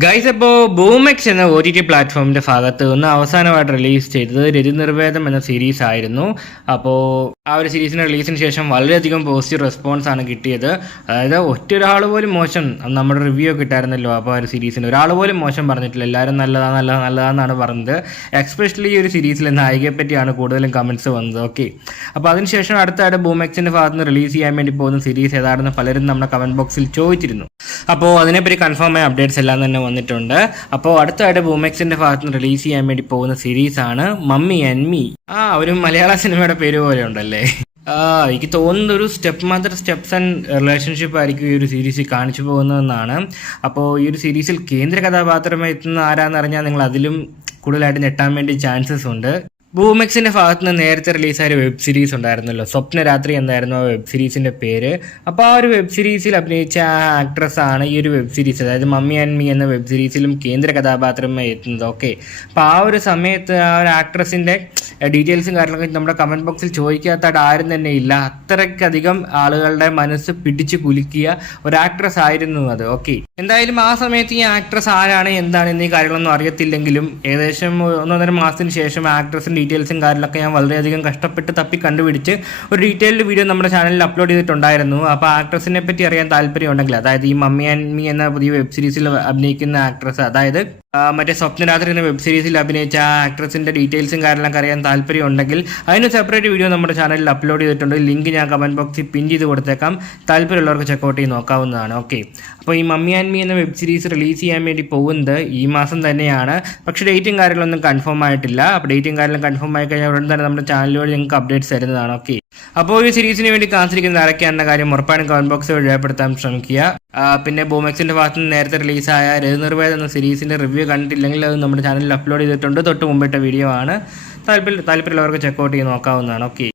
Guys, അപ്പോൾ ബൂമെക്സ് എന്ന OTT പ്ലാറ്റ്ഫോമിന്റെ ഭാഗത്ത് നിന്ന് അവസാനമായിട്ട് റിലീസ് ചെയ്തത് രതിനിർവേദം എന്ന സീരീസ് ആയിരുന്നു. അപ്പോൾ ആ ഒരു സീരീസിന്റെ റിലീസിന് ശേഷം വളരെയധികം പോസിറ്റീവ് റെസ്പോൺസ് ആണ് കിട്ടിയത്. അതായത് ഒറ്റൊരാൾ പോലും മോശം, നമ്മുടെ റിവ്യൂ ഒക്കെ ഇട്ടായിരുന്നല്ലോ അപ്പോൾ ആ ഒരു സീരീസിന് ഒരാൾ പോലും മോശം പറഞ്ഞിട്ടില്ല. എല്ലാവരും നല്ലതാണെന്നാണ് പറഞ്ഞത്. എക്സ്പെഷ്യലി ഈ ഒരു സീരീസിലെ നായികയെ പറ്റിയാണ് കൂടുതലും കമൻസ് വന്നത്. ഓക്കെ, അപ്പോൾ അതിനുശേഷം അടുത്തായിട്ട് ബൂമെക്സിന്റെ ഭാഗത്ത് നിന്ന് റിലീസ് ചെയ്യാൻ വേണ്ടി പോകുന്ന സീരീസ് ഏതാണെന്ന് പലരും നമ്മുടെ കമന്റ് ബോക്സിൽ ചോദിച്ചിരുന്നു. അപ്പോൾ അതിനെപ്പറ്റി കൺഫേം ആയ അപ്ഡേറ്റ്സ് എല്ലാം തന്നെ വന്നിട്ടുണ്ട്. അപ്പോൾ അടുത്തായിട്ട് ബൂമെക്സിന്റെ ഭാഗത്ത് നിന്ന് റിലീസ് ചെയ്യാൻ വേണ്ടി പോകുന്ന സീരീസ് ആണ് മമ്മി ആൻഡ് മീ. ഒരു മലയാള സിനിമയുടെ പേര് പോലെ ഉണ്ടല്ലേ. എനിക്ക് തോന്നുന്ന ഒരു step mother step son relationship ആയിരിക്കും ഈ ഒരു സീരീസിൽ കാണിച്ചു പോകുന്നതെന്നാണ്. അപ്പോൾ ഈ ഒരു സീരീസിൽ കേന്ദ്ര കഥാപാത്രമായി എത്തുന്ന ആരാന്ന് അറിഞ്ഞാൽ നിങ്ങൾ അതിലും കൂടുതലായിട്ട് ഞെട്ടാൻ വേണ്ടി ചാൻസസ് ഉണ്ട്. ബൂമെക്സിന്റെ ഭാഗത്ത് നിന്ന് നേരത്തെ റിലീസായ ഒരു വെബ് സീരീസ് ഉണ്ടായിരുന്നല്ലോ, സ്വപ്നരാത്രി എന്നായിരുന്നു ആ വെബ് സീരീസിന്റെ പേര്. അപ്പോൾ ആ ഒരു വെബ് സീരീസിൽ അഭിനയിച്ച ആ ആക്ട്രസ് ആണ് ഈ ഒരു വെബ് സീരീസ്, അതായത് മമ്മി ആൻഡ് മീ എന്ന വെബ് സീരീസിലും കേന്ദ്ര കഥാപാത്രമായി എത്തുന്നത്. ഓക്കെ, അപ്പോൾ ആ ഒരു സമയത്ത് ആ ഒരു ആക്ട്രസിന്റെ ഡീറ്റെയിൽസും കാര്യങ്ങളൊക്കെ നമ്മുടെ കമന്റ് ബോക്സിൽ ചോദിക്കാത്തതായിട്ട് ആരും തന്നെ ഇല്ല. അത്രയ്ക്കധികം ആളുകളുടെ മനസ്സ് പിടിച്ചു കുലുക്കിയ ഒരു ആക്ട്രസ് ആയിരുന്നു അത്. ഓക്കെ, എന്തായാലും ആ സമയത്ത് ഈ ആക്ട്രസ് ആരാണ് എന്താണ് എന്നീ കാര്യങ്ങളൊന്നും അറിയത്തില്ലെങ്കിലും ഏകദേശം 1.5 മാസത്തിന് ശേഷം ആക്ട്രസിന്റെ ഡീറ്റെയിൽസും കാര്യങ്ങളൊക്കെ ഞാൻ വളരെയധികം കഷ്ടപ്പെട്ട് തപ്പി കണ്ടുപിടിച്ച് ഒരു ഡീറ്റെയിൽഡ് വീഡിയോ നമ്മുടെ ചാനലിൽ അപ്ലോഡ് ചെയ്തിട്ടുണ്ടായിരുന്നു. അപ്പോൾ ആക്ട്രസിനെ പറ്റി അറിയാൻ താല്പര്യം ഉണ്ടെങ്കിൽ, അതായത് ഈ മമ്മി ആൻഡ് മീ എന്ന പുതിയ വെബ് സീരീസിൽ അഭിനയിക്കുന്ന ആക്ട്രസ്, അതായത് മറ്റേ സ്വപ്നരാത്രി എന്ന വെബ് സീരീസിൽ അഭിനയിച്ച ആ ആക്ട്രസിന്റെ ഡീറ്റെയിൽസും കാര്യങ്ങളൊക്കെ അറിയാൻ താല്പര്യം ഉണ്ടെങ്കിൽ അതിന് സെപ്പറേറ്റ് വീഡിയോ നമ്മുടെ ചാനലിൽ അപ്ലോഡ് ചെയ്തിട്ടുണ്ട്. ലിങ്ക് ഞാൻ കമന്റ് ബോക്സിൽ പിൻ ചെയ്ത് കൊടുത്തേക്കാം. താല്പര്യമുള്ളവർക്ക് ചെക്കൗട്ട് ചെയ്ത് നോക്കാവുന്നതാണ്. ഓക്കെ, അപ്പോൾ ഈ മമ്മി ആൻഡ് മീ എന്ന വെബ് സീരീസ് റിലീസ് ചെയ്യാൻ വേണ്ടി പോകുന്നത് ഈ മാസം തന്നെയാണ്. പക്ഷേ ഡേറ്റും കാര്യങ്ങളൊന്നും കൺഫേം ആയിട്ടില്ല. അപ്പോൾ ഡേറ്റും കാര്യങ്ങളും കൺഫേം ആയി കഴിഞ്ഞാൽ ഉടൻ തന്നെ നമ്മുടെ ചാനലിലൂടെ നിങ്ങൾക്ക് അപ്ഡേറ്റ്സ് തരുന്നതാണ്. ഓക്കെ, അപ്പോൾ ഈ സീരീസിന് വേണ്ടി കാത്തിരിക്കുന്ന ആരൊക്കെയാണെന്ന കാര്യം ഉറപ്പായും കമന്റ് ബോക്സിൽ രേഖപ്പെടുത്താൻ ശ്രമിക്കുക. പിന്നെ ബൂമെക്സിന്റെ ഭാഗത്ത് നിന്ന് നേരത്തെ റിലീസായ രതിനിർവേദം എന്ന സീരീസിന്റെ റിവ്യൂ കണ്ടിട്ടില്ലെങ്കിൽ അത് നമ്മുടെ ചാനലിൽ അപ്ലോഡ് ചെയ്തിട്ടുണ്ട്. തൊട്ട് മുമ്പിട്ട വീഡിയോ ആണ്. താല്പര്യമുള്ളവർക്ക് ചെക്കൗട്ട് ചെയ്ത് നോക്കാവുന്നതാണ്. ഓക്കെ.